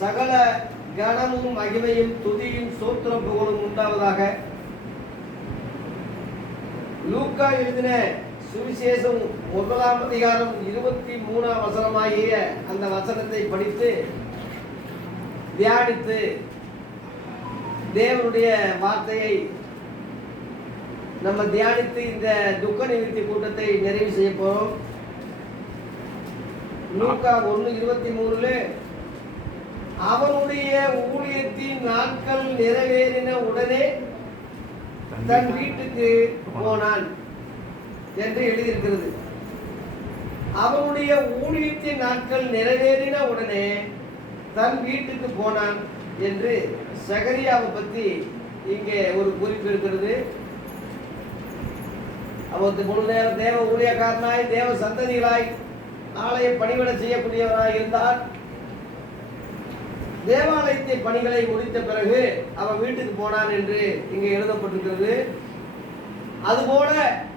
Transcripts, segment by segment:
சகல கனமும் மகிமையும் துதியும் சோத்திரம் புகழும் உண்டாவதாக. லூக்கா எழுதின சுவிசேஷம் 1ஆம் அதிகாரம் 23ஆம் வசனமாகிய அந்த வசனத்தை படித்து தியானித்து தேவனுடைய வார்த்தையை நம்ம தியானித்து இந்த துக்க நிவர்த்தி கூட்டத்தை நிறைவு செய்ய போறோம். லூக்கா 1:23 அவனுடைய ஊழியத்தின் நாட்கள் நிறைவேறின உடனே தன் வீட்டுக்கு போனான் என்று எழுதியிருக்கிறது. அவனுடைய ஊழியத்தின் நாட்கள் நிறைவேறின உடனே தன் வீட்டுக்கு போனான் என்று சகரியாவை பற்றி இங்கே ஒரு குறிப்பு இருக்கிறது. அவருக்கு முழு நேரம் தேவ ஊழியக்காரனாய் தேவ சந்ததிகளாய் ஆலய பணிவிட செய்யக்கூடியவராய் இருந்தார். தேவாலயத்தை பணிகளை முடித்த பிறகு அவன் வீட்டுக்கு போனான் என்று இங்கே எழுதப்பட்டிருக்கிறது. அதுபோல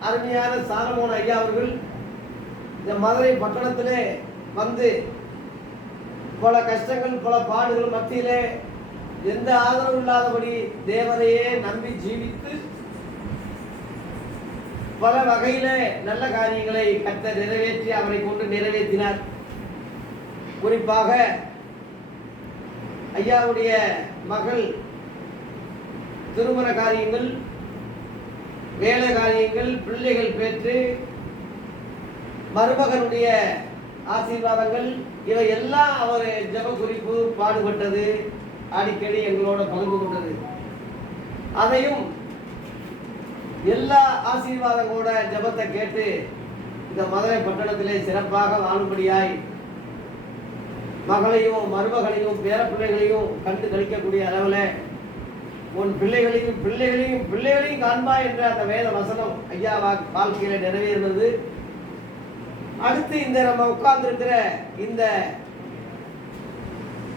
அருமையான சாலமோன் ஐயா அவர்கள் இந்த மதுரை பட்டணத்திலே வந்து பல கஷ்டங்கள் பல பாடுகள் மத்தியிலே எந்த ஆதரவு இல்லாதபடி தேவரையே நம்பி ஜீவித்து பல வகையில நல்ல காரியங்களை கர்த்தர் நிறைவேற்றி அவரை கொண்டு நிறைவேற்றினார். குறிப்பாக ஐயாவுடைய மகள் திருமண காரியங்கள், வேலை காரியங்கள், பிள்ளைகள் பெற்று மருமகனுடைய ஆசீர்வாதங்கள் இவை எல்லாம் அவர் ஜெப குறிப்பு பாடுபட்டது அடிக்கடி எங்களோட பகிர்ந்து கொண்டது. அதையும் எல்லா ஆசீர்வாதங்களோட ஜெபத்தை கேட்டு இந்த மதுரை பட்டணத்திலே சிறப்பாக வாழும்படியாய் மகளையும் மருமகளையும் பேர பிள்ளைகளையும் கண்டு கழிக்கக்கூடிய அளவில் உன் பிள்ளைகளையும் பிள்ளைகளையும் பிள்ளைகளையும் காண்பாய் என்ற அந்த வேத வசனம் ஐயா வாழ்க்கையில நிறைவேறினது. அடுத்து இந்த நம்ம உட்கார்ந்து இருக்கிற இந்த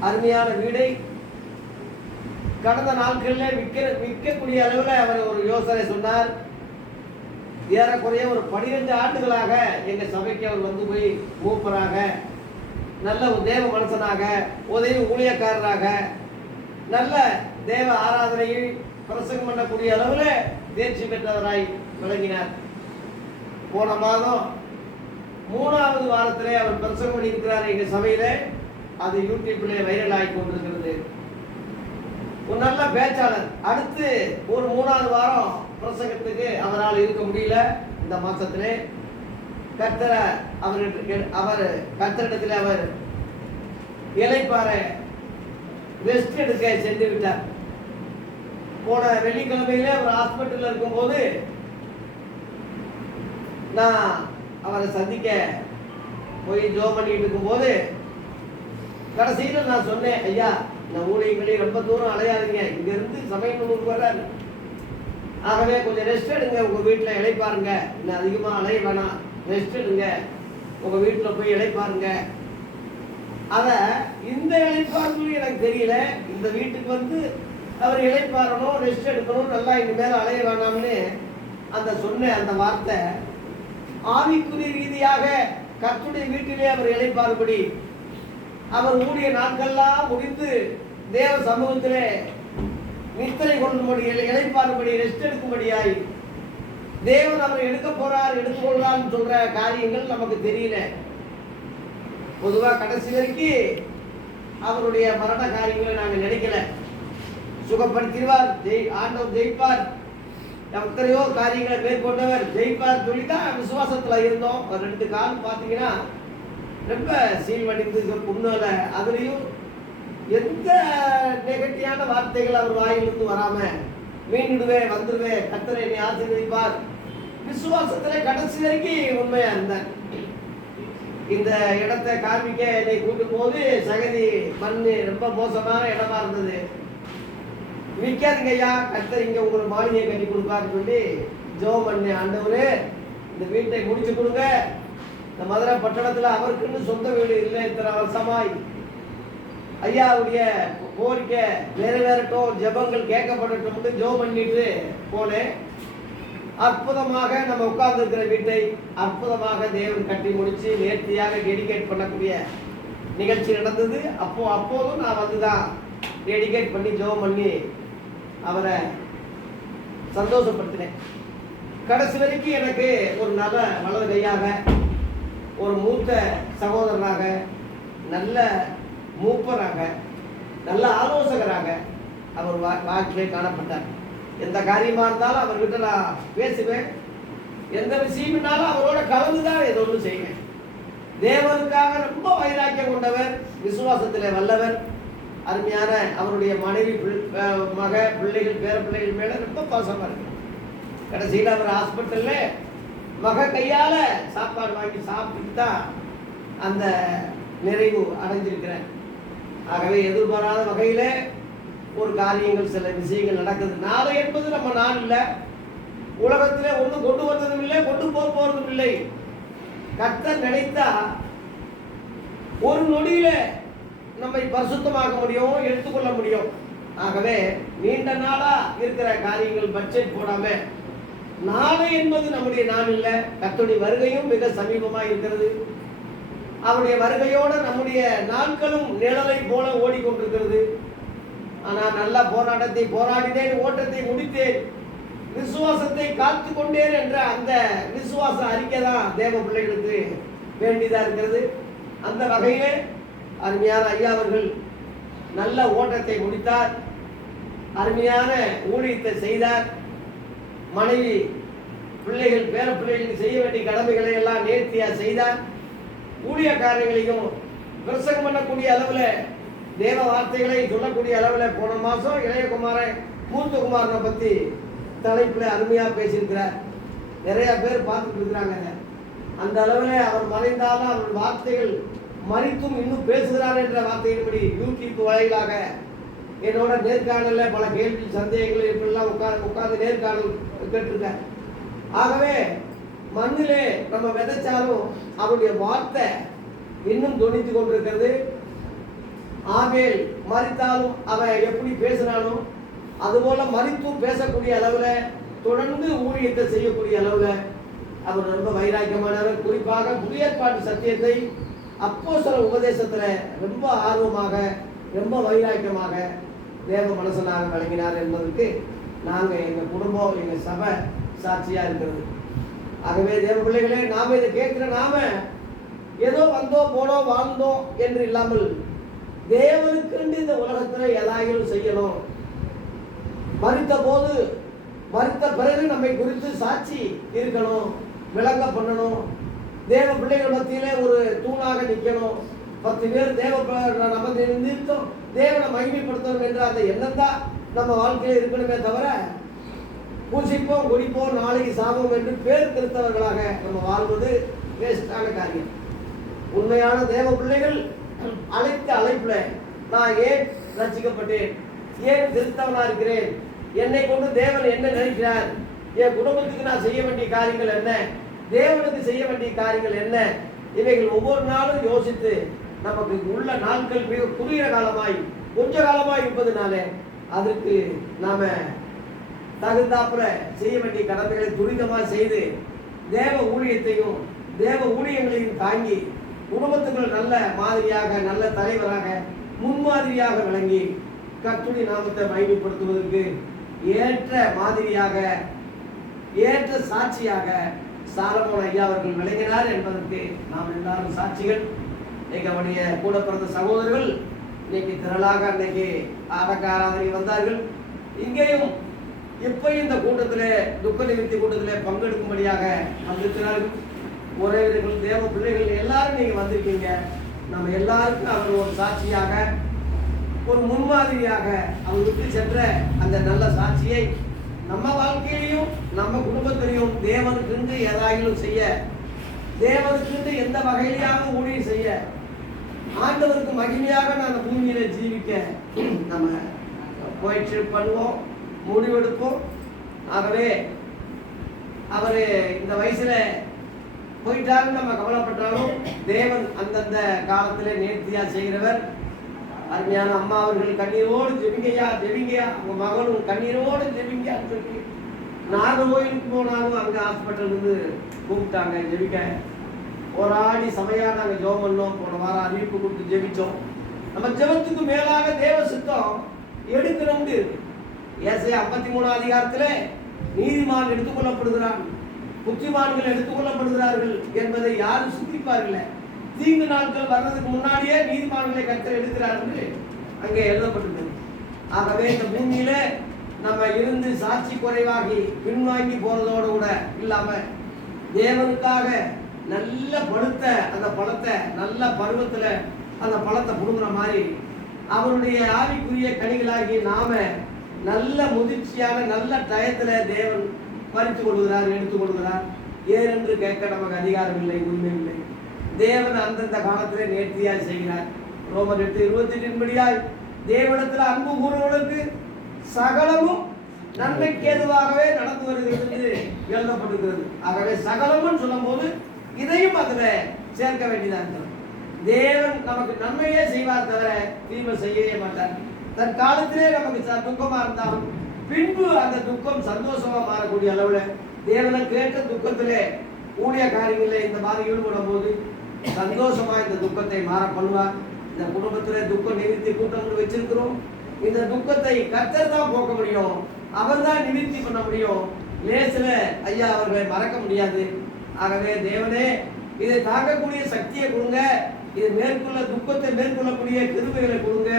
அருமையான வீடை கடந்த நாட்களில் விற்கக்கூடிய அளவில் அவர் ஒரு யோசனை சொன்னார். ஏறக்குறைய ஒரு 12 ஆண்டுகளாக எங்க சபைக்கு அவர் வந்து போய் மூப்பராக, நல்ல தேவ மனுஷனாக, உதவி ஊழியக்காரராக, நல்ல தேவ ஆராதனையை பிரசங்கம் பண்ணக்கூடிய அளவில் தேர்ச்சி பெற்றவராய் விளங்கினார். போன மாதம் 3ஆவது வாரத்திலே அவர் பிரசங்கம் பண்ணியிருக்கிறார் எங்க சபையில. அது யூடியூப்ல வைரல் ஆகி கொண்டிருக்கிறது. ஒரு நல்ல பேச்சாளர். அடுத்து ஒரு 3ஆவது வாரம் பிரசங்கத்துக்கு அவரால் இருக்க முடியல. இந்த மாசத்திலே அவர் கர்த்தரிடத்தில் அவர் இளைப்பாற ரெஸ்ட் எடுக்க சென்று விட்டார். போன வெள்ளிக்கிழமையில அவர் ஹாஸ்பிட்டல் இருக்கும்போது நான் அவரை சந்திக்க போய் ஜோம் பண்ணிட்டு இருக்கும்போது கடைசியில் நான் சொன்னேன், ஐயா இந்த ஊழியர்களே ரொம்ப தூரம் அலையாதீங்க, இங்க இருந்து சமயநூலுக்கு வர்றாரு, ஆகவே கொஞ்சம் ரெஸ்ட் எடுங்க, உங்க வீட்டில் இளைப்பாருங்க, இன்னும் அதிகமாக அலைய வேணாம், ரெஸ்ட் எடுங்க, உங்க வீட்டில் போய் இளைப்பாருங்க. அத இந்த இளைப்பாறுதல் எனக்கு தெரியல. இந்த வீட்டுக்கு வந்து அவர் இளைப்பாறணும், ரெஸ்ட் எடுக்கணும், நல்லா இனிமேல் அலைய வேணாம்னு அந்த சொன்ன அந்த வார்த்தை ஆவிக்குரிய ரீதியாக கர்த்தருடைய வீட்டிலே அவர் இளைப்பாறுபடி அவர் ஊழிய நாட்கள்லாம் முடிந்து தேவ சமூகத்திலே நித்திரை கொள்ளும்படி இளைப்பாறுபடி ரெஸ்ட் எடுக்கும்படியாய் தேவன் அவர் எடுக்க போறார் எடுத்துக்கொள்றான்னு சொல்ற காரியங்கள் நமக்கு தெரியல. பொதுவா கடைசி வரைக்கும் அவருடைய மரண காரியங்களை நாங்க நினைக்கல. சுகப்படுத்திடுவார், ஆண்டவர் ஜெயிப்பார், எத்தனையோ காரியங்களை மேற்கொண்டவர் ஜெயிப்பார் சொல்லிதான் விசுவாசத்துல இருந்தோம். ஒரு 2 கால் பார்த்தீங்கன்னா ரொம்ப சீல்வடிந்து புண்ணல, அதுலேயும் எந்த நெகட்டிவான வார்த்தைகள் அவர் வாயிலிருந்து வராம மீண்டுடுவேன் வந்துடுவேன், கர்த்தர் என்னை ஆசீர்வதிப்பார், விசுவாசத்துல கடைசி வரைக்கும் உண்மையா இருந்தேன். இந்த இடத்தை காமிக்க என்னை கூட்டும் போது சகதி மண்ணு ரொம்ப மோசமான இடமா இருந்தது. விற்காதீங்க ஐயா, கர்த்தர் இங்க உங்களுக்கு மாளிகையை கட்டி கொடுப்பாருன்னு சொல்லி ஜெபம் பண்ணேன். ஆண்டவரே இந்த வீட்டை முடிச்சு கொடுங்க, இந்த மதுரை பட்டணத்துல அவருக்குன்னு சொந்த வீடு இல்லை, இத்தனை வருஷமாய் ஐயாவுடைய கோரிக்கை நிறைவேறட்டும், ஜெபங்கள் கேட்கப்படட்டும் ஜெபம் பண்ணிட்டு போனேன். அற்புதமாக நம்ம உட்கார்ந்து இருக்கிற வீட்டை அற்புதமாக தேவன் கட்டி முடிச்சு நேர்த்தியாக டெடிகேட் பண்ணக்கூடிய நிகழ்ச்சி நடந்தது. அப்போதும் நான் வந்து தான் டெடிகேட் பண்ணி ஜெபம் பண்ணி அவரை சந்தோஷப்படுத்தினேன். கடைசி வரைக்கும் எனக்கு ஒரு நல்ல வலது கையாக, ஒரு மூத்த சகோதரராக, நல்ல மூப்பராக, நல்ல ஆலோசகராக அவர் வாழ்க்கையிலே காணப்பட்டார். எந்த காரியமாக இருந்தாலும் அவர்கிட்ட நான் பேசுவேன். எந்த விஷயம்னாலும் அவரோட கலந்து தான் ஏதோ ஒன்று செய்வேன். தேவனுக்காக ரொம்ப வைராக்கியம் கொண்டவர், விசுவாசத்தில் வல்லவர். அருமையான அவருடைய மனைவி, மக, பிள்ளைகள், பேர பிள்ளைகள் மேலே ரொம்ப பாசமாக இருக்கு. கடைசியில் அவர் ஹாஸ்பிட்டலில் மக கையால் சாப்பாடு வாங்கி சாப்பிட்டு தான் அந்த நிறைவு அடைஞ்சிருக்கிறேன். ஆகவே எதிர்பாராத வகையில் ஒரு காரியங்கள், சில விஷயங்கள் நடக்குது. நாளை என்பது நம்ம நாள் இல்லை. உலகத்தில் ஒன்றும் கொண்டு வந்ததும் இல்லை, கொண்டு போறதும் இல்லை. கர்த்தர் நினைத்தா ஒரு நொடியில நம்மை பரிசுத்தமாக்க முடியும், எடுத்துக்கொள்ள முடியும். ஆகவே நீண்ட நாளா இருக்கிற காரியங்கள் பட்ஜெட் போடாம, நாளை என்பது நம்முடைய நாள் இல்லை. கர்த்தருடைய வருகையும் மிக சமீபமாக இருக்கிறது. அவருடைய வருகையோட நம்முடைய நாட்களும் நிழலை போல ஓடிக்கொண்டிருக்கிறது. ஆனால் நல்ல போராட்டத்தை போராடினேன், ஓட்டத்தை முடித்தேன், விசுவாசத்தை காத்து கொண்டேன் என்ற அந்த விசுவாச அறிக்கை தான் தேவ பிள்ளைகளுக்கு வேண்டியதாக இருக்கிறது. அந்த வகையிலே அருமையான ஐயா அவர்கள் நல்ல ஓட்டத்தை முடித்தார், அருமையான ஊழியத்தை செய்தார். மனைவி, பிள்ளைகள், பேர பிள்ளைகளுக்கு செய்ய வேண்டிய கடமைகளை எல்லாம் நேர்த்தியாக செய்தார். ஊழிய காரியங்களையும் பிரசங்கம் பண்ணக்கூடிய அளவில், தேவ வார்த்தைகளை சொல்லக்கூடிய அளவில் போன மாதம் இளையகுமாரன், மூத்தகுமாரனை பற்றி தலைப்பில் அருமையாக பேசியிருக்கிறார். நிறையா பேர் பார்த்துட்டு இருக்கிறாங்க. அந்த அளவில் அவர் மறைந்தாலும் அவர் வார்த்தைகள் மறித்தும் இன்னும் பேசுகிறார் என்ற வார்த்தையின்படி யூடியூப் வாயிலாக என்னோட நேர்காணலில் பல கேள்வி, சந்தேகங்கள் இப்படிலாம் உட்கார்ந்து நேர்காணல் கேட்டிருக்கார். ஆகவே மண்ணிலே நம்ம விதைச்சாலும் அவருடைய வார்த்தை இன்னும் தொனித்து கொண்டிருக்கிறது. ஆபேல் மறித்தாலும் அவன் எப்படி பேசினாலும் அதுபோல மறித்தும் பேசக்கூடிய அளவில், தொடர்ந்து ஊழியத்தை செய்யக்கூடிய அளவில் அவர் ரொம்ப வைராக்கியமானவர். குறிப்பாக புதிய ஏற்பாட்டு சத்தியத்தை அப்போஸ்தலர் உபதேசத்தில் ரொம்ப ஆர்வமாக, ரொம்ப வைராக்கியமாக தேவ மனசனாக வழங்கினார் என்பதற்கு நாங்கள், எங்கள் குடும்பம், எங்கள் சபை சாட்சியாக இருக்கிறது. ஆகவே தேவ பிள்ளைகளே, நாம் இதை கேட்குற நாம ஏதோ வந்தோம் போனோம் வாழ்ந்தோம் என்று இல்லாமல், தேவனுக்கு இந்த உலகத்தில் எதாயிலும் செய்யணும். மறித்த போது, மறித்த பிறகு நம்மை குறித்து சாட்சி இருக்கணும், விளங்க பண்ணணும். தேவ பிள்ளைகள் மத்தியிலே ஒரு தூணாக நிற்கணும். 10 பேர் தேவ நம்ம நிறுத்தம் தேவனை மகிமைப்படுத்தணும் என்ற அந்த எண்ணம் தான் நம்ம வாழ்க்கையில் இருக்கணுமே தவிர, பூசிப்போம், குடிப்போம், நாளைக்கு சாபம் என்று பேர் திருத்தவர்களாக நம்ம வாழ்வது வேஸ்டான காரியம். உண்மையான தேவ பிள்ளைகள் அழைத்த அழைப்புல நான் ஏன் ரசிக்கப்பட்டேன், ஏன் திருத்தவனா இருக்கிறேன், என்னை கொண்டு தேவன் என்ன நினைக்கிறார், என் குடும்பத்துக்கு நான் செய்ய வேண்டிய காரியங்கள் என்ன, தேவனுக்கு செய்ய வேண்டிய காரியங்கள் என்ன, இவைகள் ஒவ்வொரு நாளும் யோசித்து நமக்கு உள்ள நாட்கள் மிக குறுகிய காலமாய், கொஞ்ச காலமாய் இருப்பதுனால அதற்கு நாம தகுந்தாப்புல செய்ய வேண்டிய கடமைகளை துரிதமாக செய்து தேவ ஊழியத்தையும் தேவ ஊழியங்களையும் தாங்கி குடும்பத்துக்குள் நல்ல மாதிரியாக, நல்ல தலைவராக, முன்மாதிரியாக விளங்கி கர்த்தருடைய நாமத்தை மகிமைப்படுத்துவதற்கு ஏற்ற மாதிரியாக, ஏற்ற சாட்சியாக சாலமோன் ஐயா அவர்கள் விளங்கினார் என்பதற்கு நாம் எல்லாரும் சாட்சிகள். இன்னைக்கு அவருடைய கூட பிறந்த சகோதரர்கள் இன்னைக்கு திரளாக அன்னைக்கு அடக்க ஆராதனை வந்தார்கள். இங்கேயும் இப்பயும் இந்த கூட்டத்தில், துக்க நிவர்த்தி கூட்டத்தில் பங்கெடுக்கும்படியாக வந்திருக்கிறார்கள். உறவினர்கள், தேவ பிள்ளைகள் எல்லாரும் நீங்க வந்திருக்கீங்க. நம்ம எல்லாருக்கும் அவர் ஒரு சாட்சியாக, ஒரு முன்மாதிரியாக அவர் விட்டு சென்ற அந்த நல்ல சாட்சியை நம்ம வாழ்க்கையிலையும் நம்ம குடும்பத்திலையும் தேவனுக்கு ஏதாயிலும் செய்ய, தேவனுக்கு எந்த வகையிலாக ஊழியம் செய்ய, ஆண்டவருக்கு மகிமையாக நான் பூமியில ஜீவிக்க நம்ம முயற்சி பண்ணுவோம், முடிவெடுப்போம். ஆகவே அவர் இந்த வயசுல போயிட்டாலும் நம்ம கவலைப்பட்டாலும் தேவன் அந்தந்த காலத்திலே நேர்த்தியா செய்கிறவர். அருமையான அம்மா அவர்கள் கண்ணீரோடு ஜெபிங்கய்யா, ஜெபிங்கய்யா, உங்க மகனும் கண்ணீரோடு ஜெபிங்கன்னு சொல்லி நாகர்கோயிலுக்கு போனாலும் அங்கே ஹாஸ்பிட்டல் இருந்து கூப்பிட்டாங்க ஜெபிக்க. போராடி சபையா நாங்க ஜெபம் பண்ணோம். போன வாரம் அறிவிப்பு கொடுத்து ஜெபிச்சோம். நம்ம ஜெபத்துக்கு மேலாக தேவ சித்தம் எடுக்கணும்னு இருக்கு. ஏசாயா 53 அதிகாரத்துல நீதிமான் எடுத்துக்கொள்ளப்படுகிறான், புத்திமான்கள் எடுத்துக்கொள்ளப்படுகிறார்கள் என்பதை யாரும் சிந்திப்பார்கள். தீங்கு நாட்கள் வர்றதுக்கு முன்னாடியே நீதிமான்களை கர்த்தர் எடுக்கிறார் என்று அங்கே எழுதப்பட்டிருக்கிறது. ஆகவே இந்த பூமியில நம்ம இருந்து சாட்சி குறைவாகி பின்வாங்கி போறதோடு கூட இல்லாம தேவனுக்காக நல்ல பழுத்த அந்த பழத்தை நல்ல பருவத்துல அந்த பழத்தை புடுங்குற மாதிரி அவருடைய ஆவிக்குரிய கனிகளாகி நாம நல்ல முதிர்ச்சியான நல்ல டயத்துல தேவன் பறித்து கொள்கிறார், எடுத்துக் கொள்கிறார். ஏனென்று கேட்க நமக்கு அதிகாரம் இல்லை, உண்மை இல்லை. தேவன் அந்தந்த காலத்திலே நேர்த்தியாய் செய்கிறார். ரோமர் 8:28 தேவனிடத்தில் அன்பு கூறுவதற்கு சகலமும் நன்மைக்கு ஏதுவாகவே நடந்து வருகிறது என்று எழுதப்பட்டிருக்கிறது. ஆகவே சகலமும் சொல்லும் போது இதையும் அதுல சேர்க்க வேண்டியதாக இருக்கிறது. தேவன் நமக்கு நன்மையே செய்வார் தவிர தீமை செய்யவே மாட்டார். தற்காலத்திலே நமக்கு துக்கமா இருந்தாலும் பின்பு அந்த துக்கம் சந்தோஷமா மாறக்கூடிய அளவுல தேவனை கேட்ட துக்கத்திலே ஊழிய காரியங்களில் இந்த மாதிரி ஈடுபடும் போது சந்தோஷமா இந்த துக்கத்தை மாற பண்ணுவார். இந்த குடும்பத்திலே துக்கம் நிவர்த்தி கூட்டம் வச்சிருக்கிறோம். இந்த துக்கத்தை கர்த்தர் தான் போக்க முடியும், அவர் தான் நிவர்த்தி பண்ண முடியும். லேசில ஐயா அவர்களை மறக்க முடியாது. ஆகவே தேவனே இதை தாங்கக்கூடிய சக்தியை கொடுங்க, இதை மேற்கொள்ள துக்கத்தை மேற்கொள்ளக்கூடிய கிருபைகளை கொடுங்க.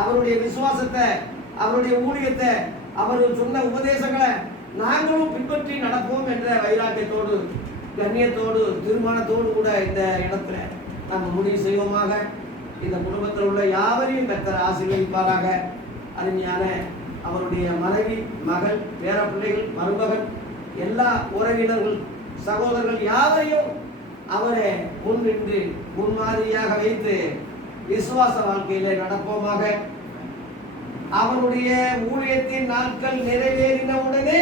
அவருடைய விசுவாசத்தை, அவருடைய ஊழியத்தை, அவர் சொன்ன உபதேசங்களை நாங்களும் பின்பற்றி நடப்போம் என்ற வைராக்கியத்தோடு கண்ணியத்தோடு தீர்மானத்தோடு கூட இந்த இடத்துல நம்ம முடிவு செய்வோமாக. இந்த குடும்பத்தில் உள்ள யாவரையும் கர்த்தர் ஆசீர்வதிப்பாராக. அருமையான அவருடைய மனைவி, மகள், பேர பிள்ளைகள், மருமகன், எல்லா உறவினர்கள், சகோதரர்கள் யாவரையும் அவரை முன்னின்று முன்மாதிரியாக வைத்து விசுவாச வாழ்க்கையிலே நடப்போமாக. அவருடைய ஊழியத்தின் நாட்கள் நிறைவேறின உடனே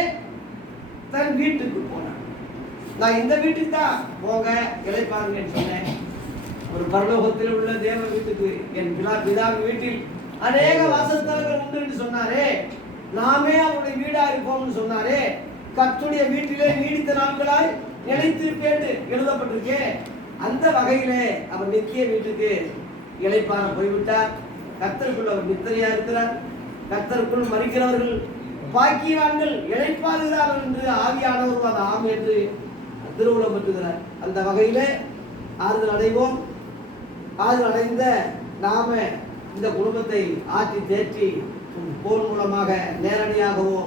தன் வீட்டுக்கு போனார். நான் இந்த வீட்டுக்கு தான் போங்க இளைப்பாருங்கன்னு சொன்னேன். ஒரு பரலோகத்தில் உள்ள தேவ வீட்டுக்கு, என் பிதாவின் வீட்டில் அநேக வாசஸ்தலங்கள் உண்டு என்று சொன்னாரே, நாமே அவருடைய வீடா இருப்போம்னு சொன்னாரே. கர்த்தருடைய வீட்டிலே நீடித்த நாட்களாய் நிலைத்திருப்பேன் எழுதப்பட்டிருக்கே. அந்த வகையிலே அவர் நித்திய வீட்டுக்கு இளைப்பார போய்விட்டார். கர்த்தருக்குள் அவர் நித்திரையா இருக்கிறார். கர்த்தருக்குள் மறிக்கிறவர்கள் பாக்கியவான்கள் இளைப்பாறுகிறார்கள் என்று ஆவியானவர் அது ஆம் என்று திருவுளம் பெற்றுகிறார். அந்த வகையிலே ஆறுதல் அடைவோம். ஆறுதல் அடைந்த நாம இந்த குடும்பத்தை ஆற்றி தேற்றி போன் மூலமாக நேரடியாகவோ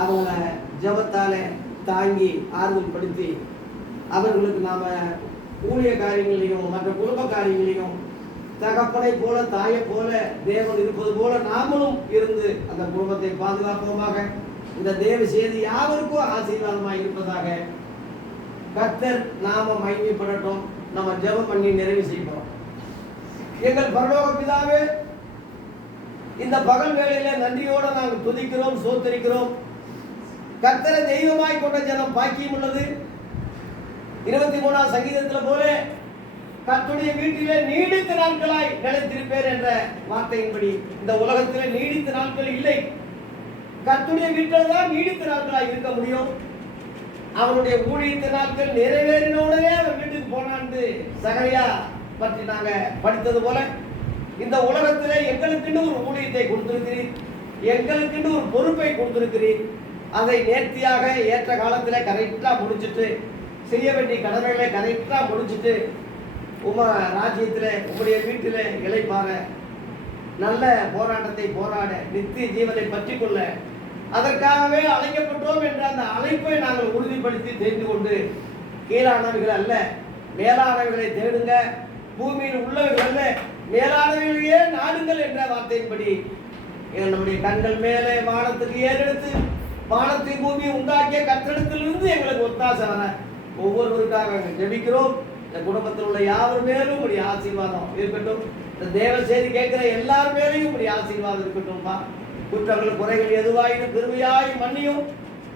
அவங்களை ஜபத்தாலே தாங்கி ஆறுதல் படுத்தி அவர்களுக்கு நாம ஊழிய காரியங்களையும் மற்ற குடும்ப காரியங்களையும் தகப்பனை போல தாயை போல தேவன் இருப்பது போல நாமளும் இருந்து அந்த குடும்பத்தை பாதுகாப்போமாக. இந்த தேவ செய்தி யாவருக்கும் ஆசீர்வாதமாக இருப்பதாக. கர்த்தர் நாம மகிமைப்படட்டும். நம்ம ஜெபம் பண்ணி நிறைவு செய்வோம். எங்கள் பரலோக பிதாவே, இந்த பகல் வேளையில நன்றியோட நாங்கள் துதிக்கிறோம், சோத்தரிக்கிறோம். கர்த்தரை தெய்வமாய் கொண்ட ஜனம் பாக்கியம் உள்ளது. 23ஆம் சங்கீதத்துல போல கர்த்தருடைய வீட்டிலே நீடித்த நாட்களாய் நிலைத்திருப்பேன் என்ற வார்த்தையின்படி இந்த உலகத்திலே நீடித்த நாட்கள் இல்லை. கர்த்தருடைய வீட்டில் தான் நீடித்த நாட்களாய் இருக்க முடியும். அவருடைய ஊழியத்த நாட்கள் நிறைவேறினோடனே அவர் வீட்டுக்கு போனான்னு சகரியா பற்றி நாங்க படித்தது போல இந்த உலகத்திலே எங்களுக்குன்னு ஒரு ஊழியத்தை கொடுத்திருக்கிறீர், எங்களுக்குன்னு ஒரு பொறுப்பை கொடுத்திருக்கிறீர். அதை நேர்த்தியாக ஏற்ற காலத்தில் கரெக்டா முடிச்சுட்டு செய்ய வேண்டிய கடமைகளை கரெக்டா முடிச்சுட்டு உம ராஜ்யத்தில் உங்களுடைய வீட்டில் இளைப்பாற நல்ல போராட்டத்தை போராட நித்திய ஜீவனை பற்றி கொள்ள அதற்காகவே அழைக்கப்பட்டோம் என்ற அந்த அழைப்பை நாங்கள் உறுதிப்படுத்தி தெரிந்து கொண்டு கீழானவைகள் அல்ல மேலானவைகளை தேடுங்க, பூமியில் உள்ளவைகள் அல்ல மேலானவைகளையே நாடுங்கள் என்ற வார்த்தையின்படி நம்முடைய கண்கள் மேலே வானத்துக்கு ஏறெடுத்து வானத்தை பூமியை உண்டாக்கிய கத்திடத்திலிருந்து எங்களுக்கு ஒத்தாசை வர ஒவ்வொருவருக்காக ஜெபிக்கிறோம். இந்த குடும்பத்தில் உள்ள யார் மேலும் உடைய ஆசீர்வாதம் இருக்கட்டும். இந்த தேவ செய்தி கேட்கிற எல்லார் மேலேயும் உடைய ஆசீர்வாதம் இருக்கட்டும்பா. குற்றங்கள் குறைகள் எதுவாயினும் கிருபையாய் மன்னியும்.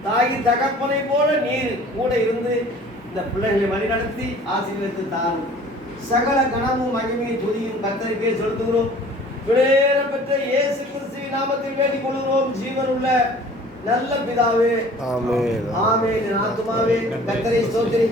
தாயின் தகப்பனை போல நீர் கூட இருந்து இந்த பிள்ளைகளை வழிநடத்தி ஆசீர்வதித்து தாரும். சகல கனமும் மகிமையும் துதியும் கர்த்தருக்கே செலுத்துகிறோம். பிள்ளையேற பெற்ற இயேசு கிறிஸ்துவின் நாமத்தில் வேண்டிக் கொள்கிறோம். ஜீவன் உள்ள நல்ல பிதாவே, ஆமென். ஆமென். ஆத்துமாவே கர்த்தரை ஸ்தோத்திரி.